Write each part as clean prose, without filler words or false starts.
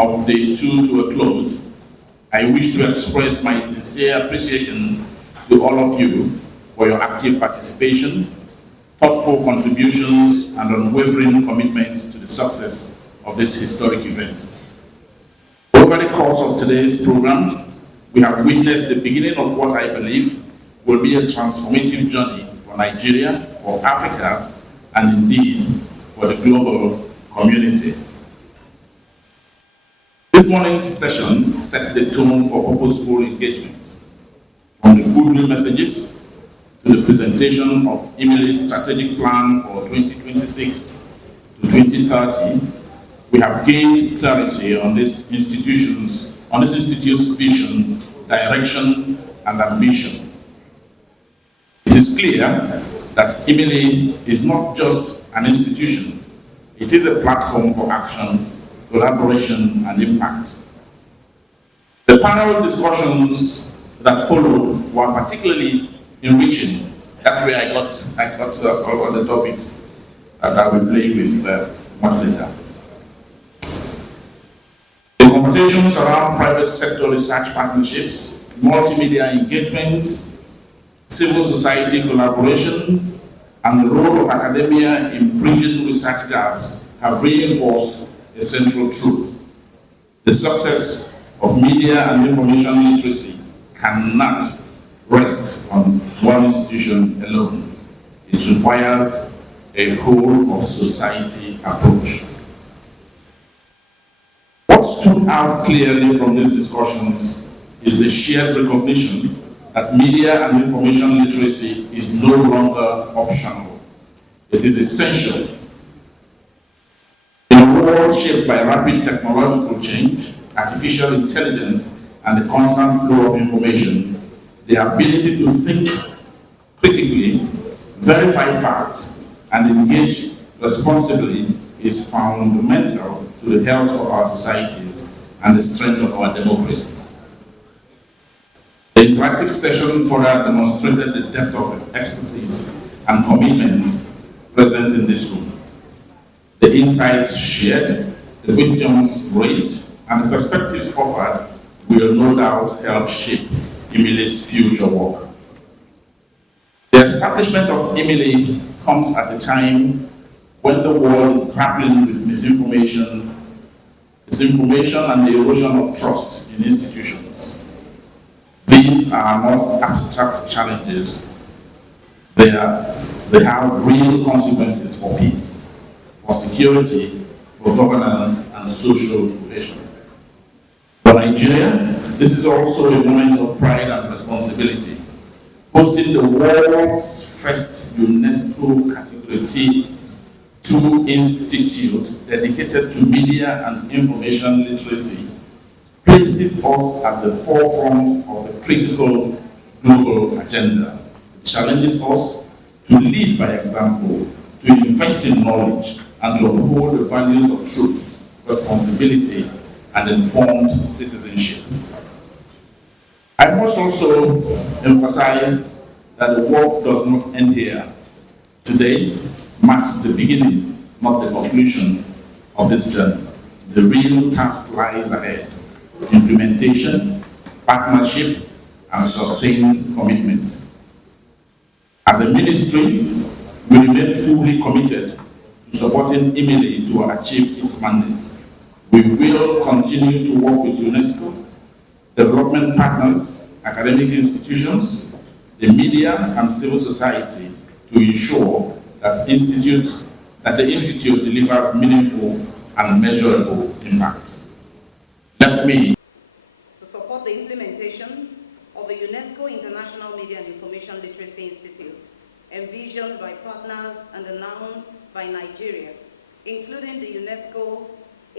of Day 2 to a close, I wish to express my sincere appreciation to all of you for your active participation, thoughtful contributions, and unwavering commitment to the success of this historic event. Over the course of today's program, we have witnessed the beginning of what I believe will be a transformative journey for Nigeria, for Africa, and indeed for the global community. This morning's session set the tone for purposeful engagement. From the goodwill messages to the presentation of IMILI's strategic plan for 2026 to 2030, we have gained clarity on this institute's vision, direction, and ambition. It is clear that IMILI is not just an institution, it is a platform for action, collaboration, and impact. The panel discussions that followed were particularly enriching. That's where I got all of the topics that I will play with much later. The conversations around private sector research partnerships, multimedia engagement, civil society collaboration, and the role of academia in bridging research gaps have reinforced a central truth. The success of media and information literacy cannot rest on one institution alone. It requires a whole of society approach. What stood out clearly from these discussions is the shared recognition that media and information literacy is no longer optional. It is essential. In a world shaped by rapid technological change, artificial intelligence, and the constant flow of information, the ability to think critically, verify facts, and engage responsibly is fundamental to the health of our societies and the strength of our democracies. The interactive session further demonstrated the depth of expertise and commitment present in this room. The insights shared, the questions raised, and the perspectives offered will no doubt help shape IMILI's future work. The establishment of IMILI comes at a time when the world is grappling with misinformation, and the erosion of trust in institutions. These are not abstract challenges. They have real consequences for peace, for security, for governance, and social cohesion. For Nigeria, this is also a moment of pride and responsibility. Hosting the world's first UNESCO Category 2 institute dedicated to media and information literacy places us at the forefront of a critical global agenda. It challenges us to lead by example, to invest in knowledge, and to uphold the values of truth, responsibility, and informed citizenship. I must also emphasize that the work does not end here. Today marks the beginning, not the conclusion of this journey. The real task lies ahead: implementation, partnership, and sustained commitment. As a ministry, we remain fully committed to supporting IMILI to achieve its mandate. We will continue to work with UNESCO, development partners, academic institutions, the media, and civil society to ensure that the Institute delivers meaningful and measurable impact. Let me to support the implementation of the UNESCO International Media and Information Literacy Institute, envisioned by partners and announced by Nigeria, including the UNESCO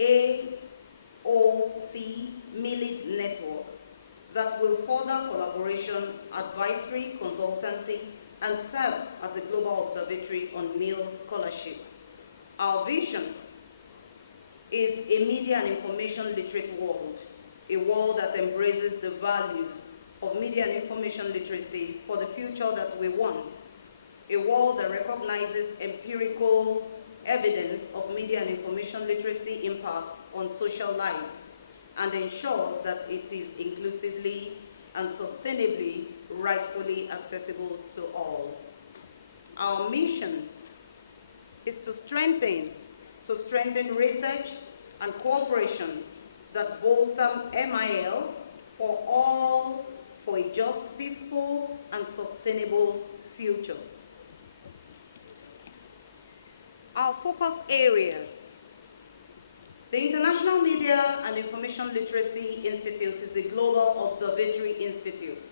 AOC IMILI network, that will further collaboration, advisory, consultancy, and serve as a global observatory on MIL scholarships. Our vision is a media and information literate world, a world that embraces the values of media and information literacy for the future that we want, a world that recognizes empirical evidence of media and information literacy impact on social life, and ensures that it is inclusively and sustainably rightfully accessible to all. Our mission is to strengthen research and cooperation that bolster MIL for all, for a just, peaceful, and sustainable future. Our focus areas. The International Media and Information Literacy Institute is a global observatory institute,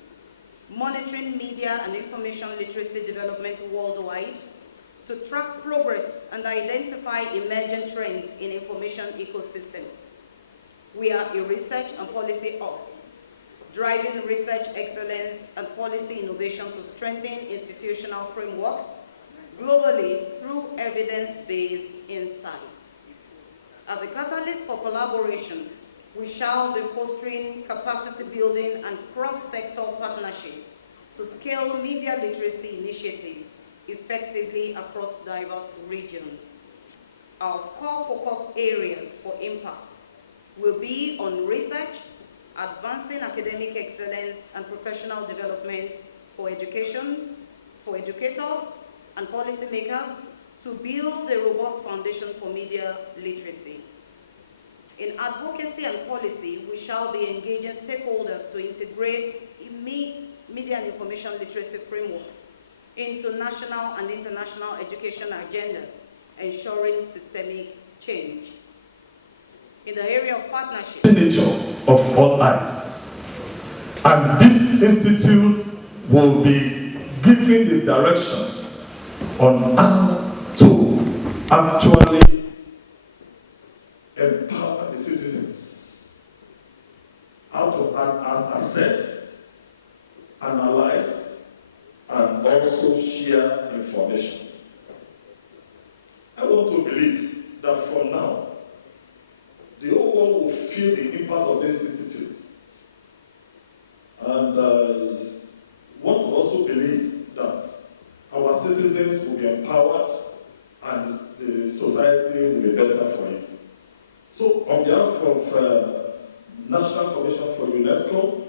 monitoring media and information literacy development worldwide to track progress and identify emerging trends in information ecosystems. We are a research and policy hub, driving research excellence and policy innovation to strengthen institutional frameworks globally through evidence-based insight. As a catalyst for collaboration, we shall be fostering capacity building and cross-sector partnerships to scale media literacy initiatives effectively across diverse regions. Our core focus areas for impact will be on research, advancing academic excellence and professional development for education, for educators and policymakers to build a robust foundation for media literacy. In advocacy and policy, we shall be engaging stakeholders to integrate media and information literacy frameworks into national and international education agendas, ensuring systemic change. In the area of partnership, signature of all eyes, and this institute will be giving the direction on how to actually empower the citizens, how to assess, analyze, and also share information. I want to believe that from now, the whole world will feel the impact of this institute. And want to also believe that our citizens will be empowered and the society will be better for it. So on behalf of National Commission for UNESCO,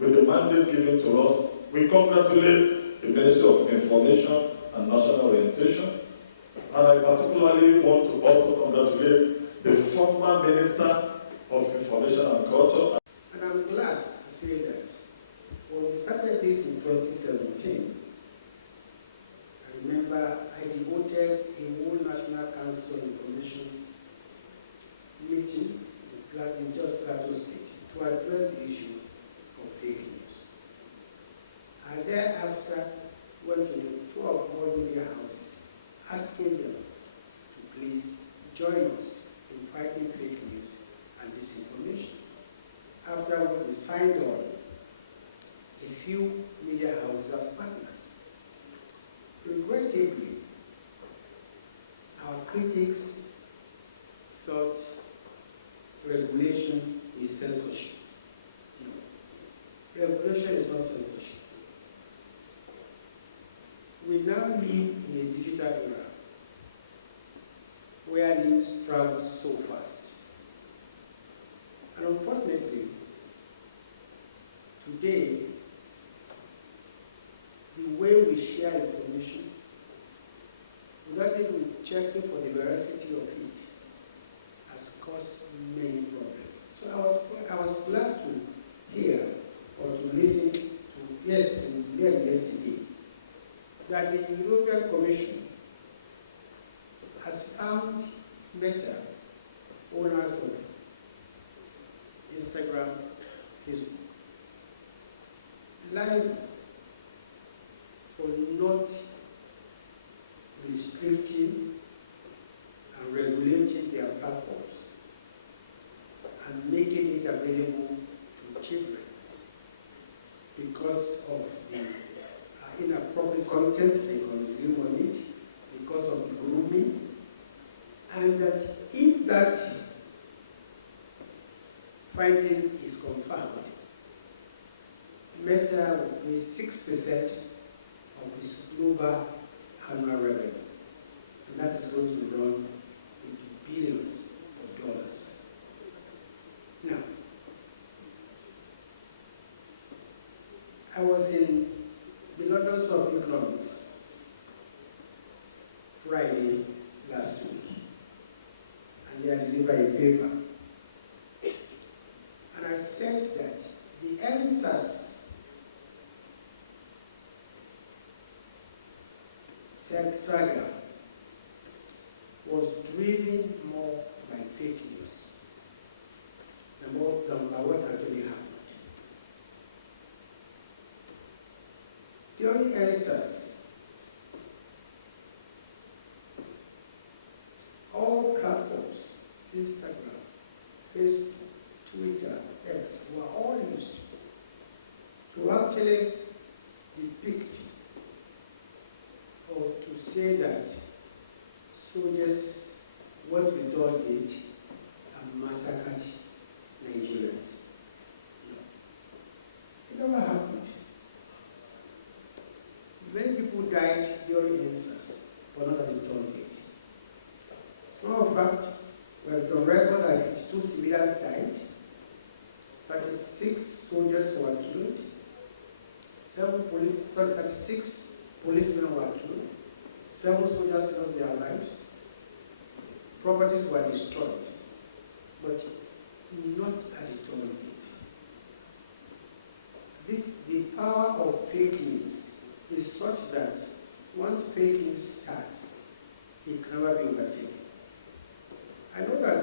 with the mandate given to us, we congratulate the Ministry of Information and National Orientation. And I particularly want to also congratulate the former Minister of Information and Culture. And I'm glad to say that when we started this in 2017, I remember I devoted a whole National Council Information meeting in just Plateau State to address the issue of fake news. I thereafter went to the tour of all media houses, asking them to please join us in fighting fake news and disinformation. After we signed on a few media houses as partners. Regrettably, our critics thought regulation is censorship. No, regulation is not censorship. We now live in a digital era where news travels so fast. And unfortunately, today, the way we share information, without even checking for the veracity of it, has caused many problems. So I was glad to hear or to listen to learn yesterday that the European Commission has found Meta, owners of Instagram, Facebook, liable for not restricting and regulating their platforms and making it available to children because of the inappropriate content they consume on it, because of the grooming, and that if that finding is confirmed, Meta will pay 6% of its global annual revenue. And that is going to run into billions of dollars. Now, I was in the London School of Economics Friday last week, and they had delivered a paper. And I said that the endsars saga was driven more by fake news than by what actually happened. During endsars, all platforms, Instagram, Facebook, Twitter, X, were all used to actually depict or to say that soldiers went with all it and massacred Nigerians. No. It never happened. Many people died during endsars, but not at the toll gate. As a matter of fact, we have on record that 52 civilians died, 36 soldiers were killed, 36 policemen were killed, 7 soldiers lost their lives, properties were destroyed, but not at the toll gate. The power of fake news is such that once fake news starts, it can never be overtaken. I know that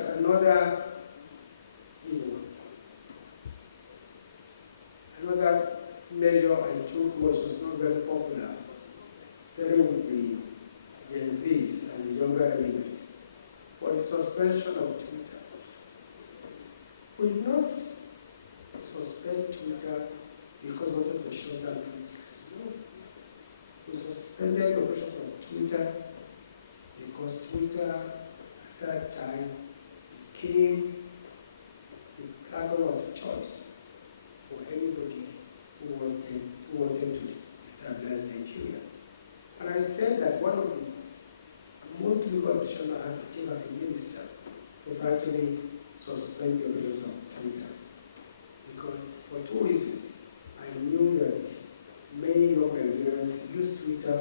another measure I took was not very popular, dealing with the Gen Zs and the younger elements, for the suspension of Twitter. We did not suspend Twitter because we wanted to shut down critics. No. We suspended the operations of Twitter because Twitter at that time became the platform of choice for anybody who wanted to destabilize Nigeria. And I said that one of the most difficult decisions I had to take as a minister was actually suspend the operations of Twitter. Because for 2 reasons. I knew that many young Nigerians use Twitter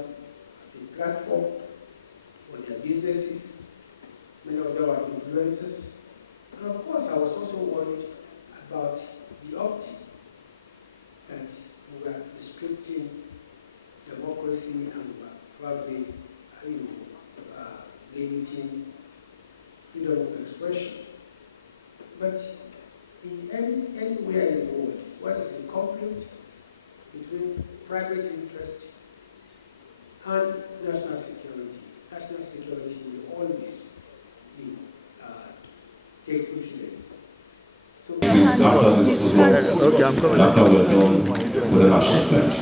as a platform for their businesses. Many of them are influencers. And of course, I was also worried about the optic that we were restricting democracy and probably limiting freedom of expression. But in anywhere in the world, where there's a conflict between private interest and national security will always take precedence. So After this, after we're done with the national pledge.